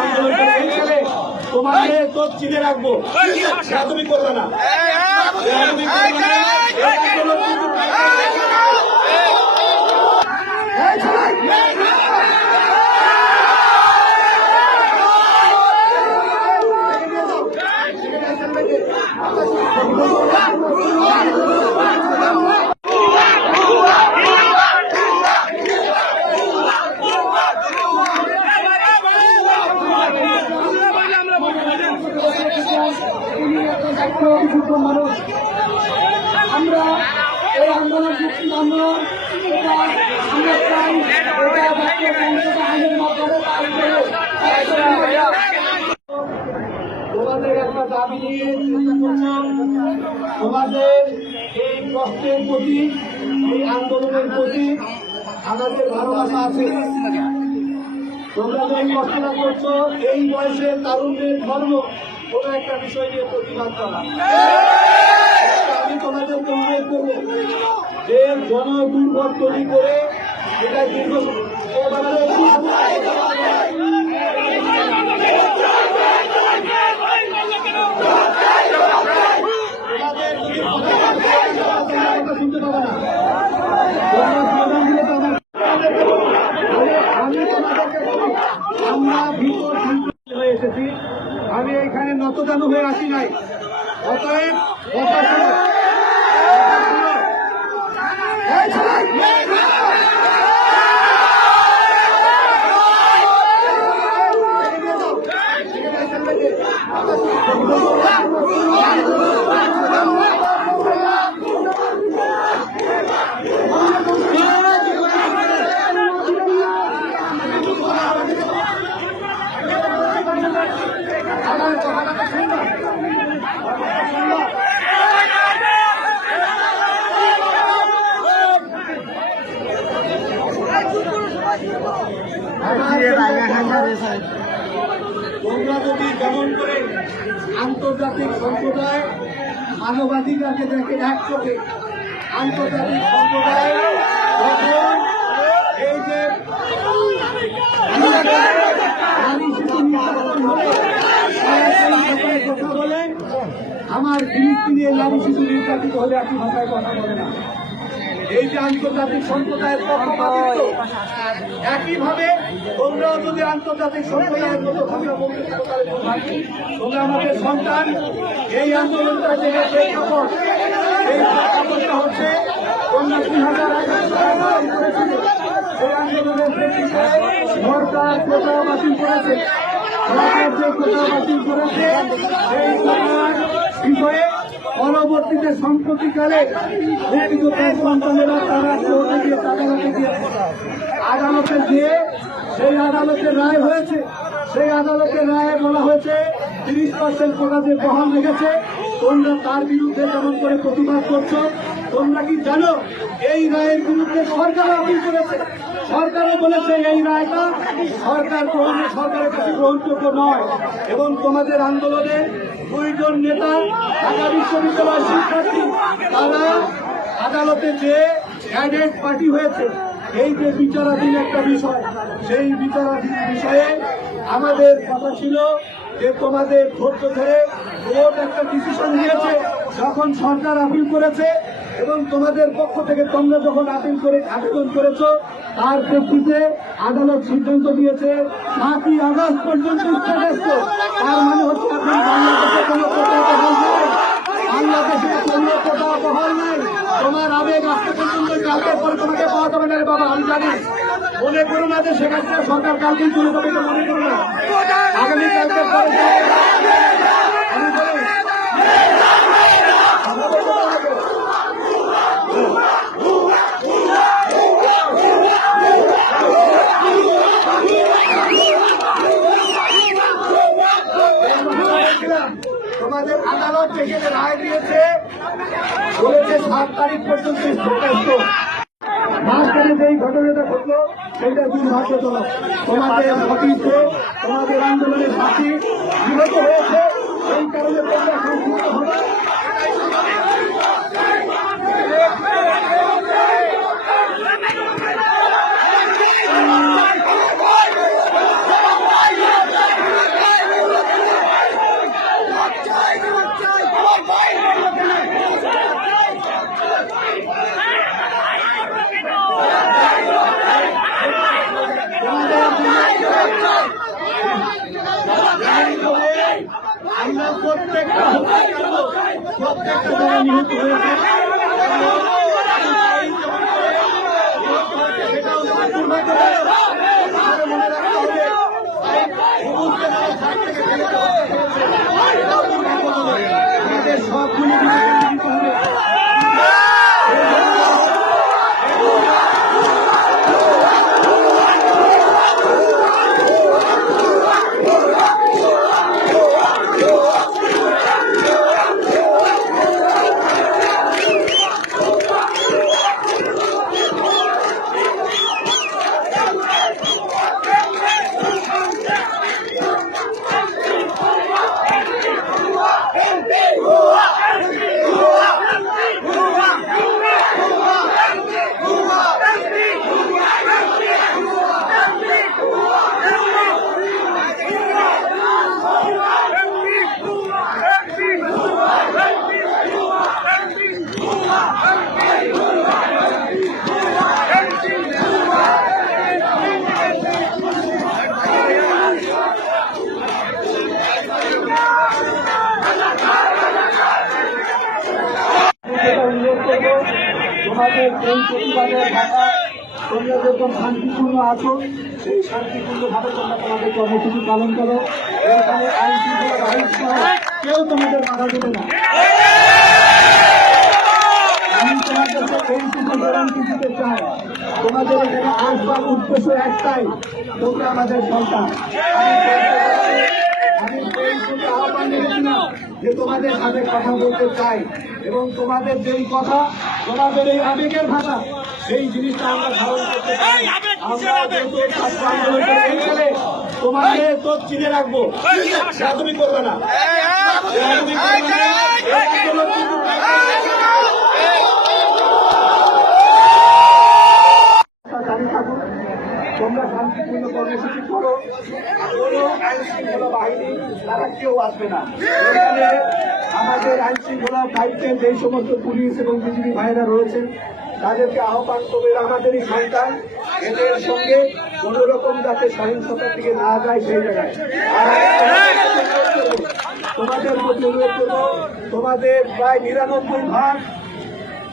আন্দোলন করে এই ছেলে তোমাকে তো চিনে রাখবো, তুমি করবে না। মানুষ আমরা এই আন্দোলন মুক্তি আন্দোলন আমরা চাই আইনের মাধ্যমে তোমাদের একটা দাবি নিয়ে চিন্তা করছো, তোমাদের এই কষ্টের প্রতি এই আন্দোলনের প্রতি আমাদের ভালোবাসা আছে। তোমরা যে কষ্টটা করছো এই বয়সের তারুণ্যের ধর্ম কোন একটা বিষয় নিয়ে প্রতিবাদ করা। আমি তোমাদের অনুরোধ করবো যে জনদুর্ভোগ তৈরি করে এটা দীর্ঘ শুনতে পাবে না। আমরা ভিতর হয়ে এসেছি, আমি এখানে নতজানু হয়ে আসি নাই। অতএব তোমরা যদি যেমন করে আন্তর্জাতিক সম্প্রদায় মানবাধিকারকে দেখে এক চোখে, আন্তর্জাতিক সম্প্রদায় যখন এই যে কথা বলে আমার ফিলিস্তিনি নারী শিশু নির্যাতিত হলে একই ভাষায় কথা বলে না। এই যে আন্তর্জাতিক সম্প্রদায়ের পক্ষপাতিত্ব, একইভাবে তোমরাও যদি আন্তর্জাতিক সম্প্রদায়ের মতো ভাষা বলতে থাকো তাহলে তোমরা আমাদের সন্তান। এই আন্দোলনটা যে প্রেক্ষাপট, এই প্রেক্ষাপটটা হচ্ছে তোমরা 2011 করেছিল। এই আন্দোলনের প্রেক্ষিতে সরকার কোটা বাতিল করেছে। সরকার যে কোটা বাতিল করেছে সেই কোটার বিষয়ে পরবর্তীতে সম্প্রতিকালে মুক্তিযোদ্ধার সন্তানেরা তারা কোর্টে গিয়ে আদালতে গিয়ে সেই আদালতের রায় হয়েছে। সেই আদালতের রায়ে বলা হয়েছে 30% কোটা যে বহাল রেখেছে, তোমরা তার বিরুদ্ধে যেমন করে প্রতিবাদ করছো। তোমরা কি জানো এই রায়ের বিরুদ্ধে সরকার আপিল করেছে? সরকারও বলেছে এই রায়টা সরকারের কাছে গ্রহণযোগ্য নয়। এবং তোমাদের আন্দোলনে 2 জন নেতা ঢাকা বিশ্ববিদ্যালয়ের শিক্ষার্থী তারা আদালতে যে অ্যাডেড পার্টি হয়েছে, এই যে বিচারাধীন একটা বিষয়, সেই বিচারাধীন বিষয়ে আমাদের কথা ছিল যে তোমাদের ধৈর্য ধরে কোর্ট একটা ডিসিশন নিয়েছে। যখন সরকার আপিল করেছে এবং তোমাদের পক্ষ থেকে তোমরা যখন আপিল করে আবেদন করেছ, তার প্রেক্ষিতে আদালত সিদ্ধান্ত দিয়েছে 7ই আগস্ট পর্যন্ত স্থগিত। তার মানে হচ্ছে এখন বাংলাদেশে কোনো কোটা বহাল নেই, বাংলাদেশে কোনো কোটা বহাল নেই। তোমার আবেগ আসতে পর্যন্ত কালকে পরে তোমাকে পাওয়া যাবে না রে বাবা, আমি জানি। মনে করো না যে সেখানে সরকার কালকেই চলে যাবে, এটা মনে করো না। আগামীকালকে পরে আমি বলি তোমাদের আদালত যেখানে রায় দিয়েছে বলেছে 7 তারিখ পর্যন্ত স্থগিত। মাঝখানে যেই ঘটনাটা ঘটলো সেটা দুর্ভাগ্যজনক। তোমাদের সতীর্থ, তোমাদের আন্দোলনের সাথী নিহত হয়েছে, এই কারণে তোমরা সংযুক্ত হবে। প্রত্যেকটা যারা নিহত হয়েছে সেটাও দুর্ভাগ্য। মনে রাখতে হবে আমাদের সবগুলি দিতে হবে। তোমাদের এই প্রতিবাদের ভাষা তোমরা যখন শান্তিপূর্ণ আছো সেই শান্তিপূর্ণ ভাবে তোমরা তোমাদের কর্মসূচি পালন করো। এখানে আইন শৃঙ্খলা বাহিনী কেউ তোমাদের বাধা দেবে না। আমি তোমাদের এইটুকু গ্যারান্টি দিতে চাই, তোমাদের এখানে আসবার উদ্দেশ্য একটাই, তোমরা আমাদের সন্তান। আমি এইটুকু আহ্বান রেখেছিলাম যে তোমাদের সাথে কথা বলতে চাই এবং তোমাদের যেই কথা, তোমাদের এই আবেগের ভাষা, সেই জিনিসটা আমরা ধারণ করতে চাই। আমরা ছাত্র আন্দোলন করে এই করে তোমাদের তো চিনে রাখবো, তুমি করবে না। তোমরা শান্তিপূর্ণ কর্মসূচি করো, কোনো আইন শৃঙ্খলা বাহিনী তারা কেউ আসবে না। এখানে আমাদের আইন শৃঙ্খলা দায়িত্বের যে সমস্ত পুলিশ এবং বিজিবি ভাইরা রয়েছেন তাদেরকে আহ্বান করবে, আমাদেরই সন্তান, এদের সঙ্গে কোন রকম যাতে সহিংসতার দিকে না যায় সেই জায়গায়। তোমাদের প্রতি অনুরোধ করব, তোমাদের প্রায় ৯৯%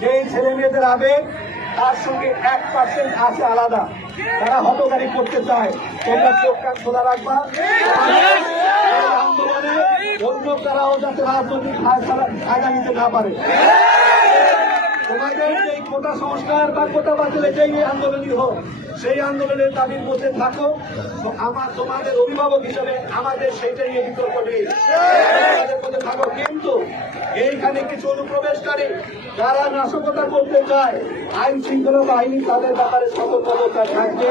যে ছেলে মেয়েদের আবেগ তার সঙ্গে 1% আছে আলাদা, তারা হতকারী করতে চায়। তোমরা চোখ কান খোলা রাখবা, আন্দোলনে অন্য তারাও যাতে রাজনৈতিক ফায়দা নিতে না পারে। তোমাদের এই কোটা সংস্কার বা কোটা বাতিলে যেই আন্দোলনই হোক, সেই আন্দোলনের দাবির মধ্যে থাকো। তোমাদের অভিভাবক হিসেবে আমাদের সেইটা নিয়ে বিতর্ক নেই, মধ্যে থাকো। কিন্তু এইখানে কিছু অনুপ্রবেশকারী যারা নাশকতা করতে চায়, আইন শৃঙ্খলা বাহিনী তাদের ব্যাপারে সতর্কতা থাকবে।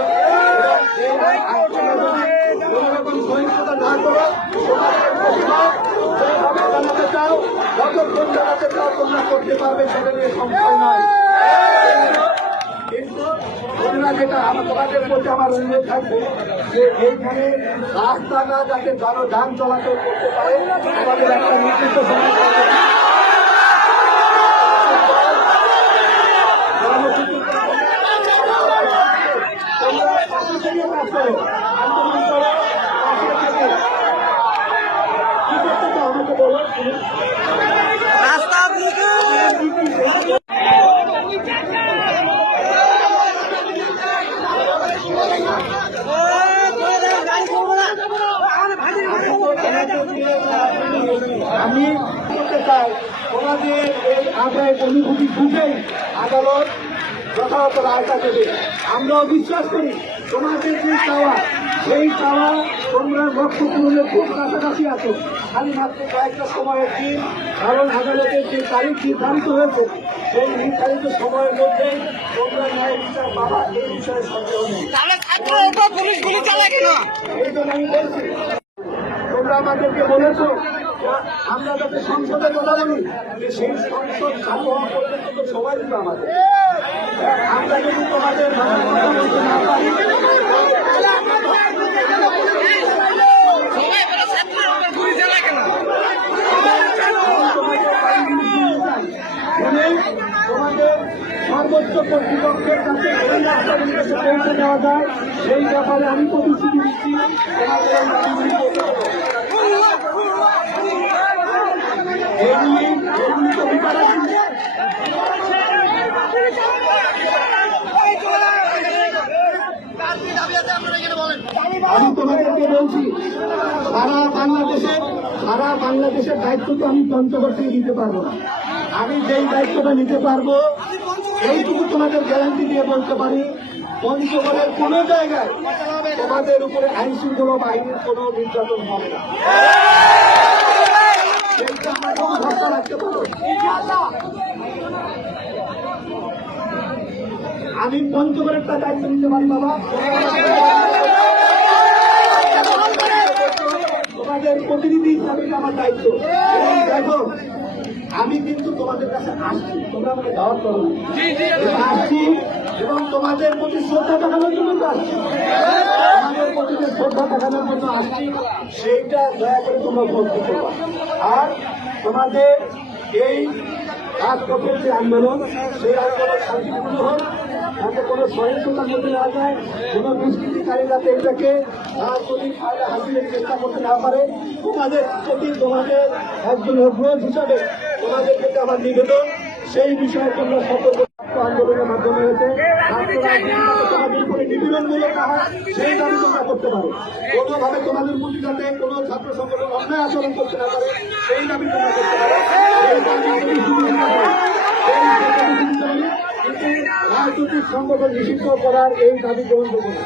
কোন রকম সহিংসতা না করো, তোমাদের প্রতিবাদ যেভাবে জানাতে চাও, যতক্ষণ জানাতে চাও তোমরা করতে পারবে, সেটা নিয়ে সংশয় নয়। কিন্তু তোমরা যেটা তোমাদের প্রতি আমার অনুরোধ থাকবে যে এইখানে রাস্তাটা যাতে যান চলাচল করতে পারে, তোমাদের একটা নির্দিষ্ট সময় আন্দোলন করো, কি করতে চাও আমাকে বলো। আমি বলতে চাই, ওনাদের এই আবেগ অনুভূতি বুঝেই আদালত যথাযথ রায়টা দেবে। আমরাও বিশ্বাস করি তোমাদের যে চাওয়া, সেই চাওয়া তোমরা লক্ষ্য পূরণের খুব কাছাকাছি আছো। খালি মাত্র কয়েকটা সময়ের দিন, কারণ আদালতের যে তারিখ নির্ধারিত হয়েছে সেই নির্ধারিত সময়ের মধ্যে তোমরা ন্যায় বিচার পাবা, এই বিষয়ে সন্দেহ নেই। এই জন্য আমি বলছি, তোমরা আমাদেরকে বলেছ আমরা যাতে সংসদে কথা বলি, যে সেই সংসদ চালু হওয়া পর্যন্ত তো সময় দিবে আমাদের। আমরা যদি তোমাদের ভাষা কথা বলতে না পারি, তোমাদের সর্বোচ্চ কর্তৃপক্ষের কাছে এই রাস্তা নির্দেশে পৌঁছে দেওয়া যায়, সেই ব্যাপারে আমি প্রতিশ্রুতি দিচ্ছি। এগুলি সারা বাংলাদেশের দায়িত্ব তো আমি পঞ্চগড় থেকে নিতে পারবো না। আমি যেই দায়িত্বটা নিতে পারবো এইটুকু তোমাদের গ্যারান্টি দিয়ে বলতে পারি, পঞ্চগড়ের কোন জায়গায় তোমাদের উপরে আইন শৃঙ্খলা বাহিনীর কোন নির্যাতন হবে না। সেইটা আমাকে ভরসা রাখতে পারো। আমি পঞ্চগড়ের একটা দায়িত্ব নিতে পারি বাবা। তোমাদের প্রতিনিধি হিসাবে আমার দায়িত্ব। এবং দেখো, আমি কিন্তু তোমাদের কাছে আসছি, তোমরা আমাকে দাওয়াত করো না। আসছি এবং তোমাদের প্রতি শ্রদ্ধা দেখানোর জন্য তো আসছি। তোমাদের প্রতি যে শ্রদ্ধা দেখানোর জন্য আসছি, সেইটা দয়া করে তোমরা বলতে করবা। আর তোমাদের এই রাজপথের যে আন্দোলন, সেই আন্দোলন শান্তিপূর্ণ হোক, যাতে কোনো সহিংসতার মধ্যে না যায়, কোনো দুষ্কৃতিকারী যাতে এটাকে রাজনৈতিক ফায়দা হাসিলের চেষ্টা করতে না পারে। তোমাদের প্রতি তোমাদের একজন অগ্রজ হিসাবে তোমাদের প্রতি আমার নিবেদন, সেই বিষয়ে তোমরা সতর্ক আন্দোলনের মাধ্যমে হয়েছে তোমাদের উপরে নিপীড়নমূলক না হয়, সেই দাবি তোমরা করতে পারো। কোনোভাবে তোমাদের প্রতি যাতে কোনো ছাত্র সংগঠন অন্যায় আচরণ করতে না পারে, সেই দাবি তোমরা করতে পারো। সেই দাবি যদি সুবিধা হয়, কিন্তু রাজনৈতিক সংগঠন নিষিদ্ধ করার এই দাবি গ্রহণযোগ্য না।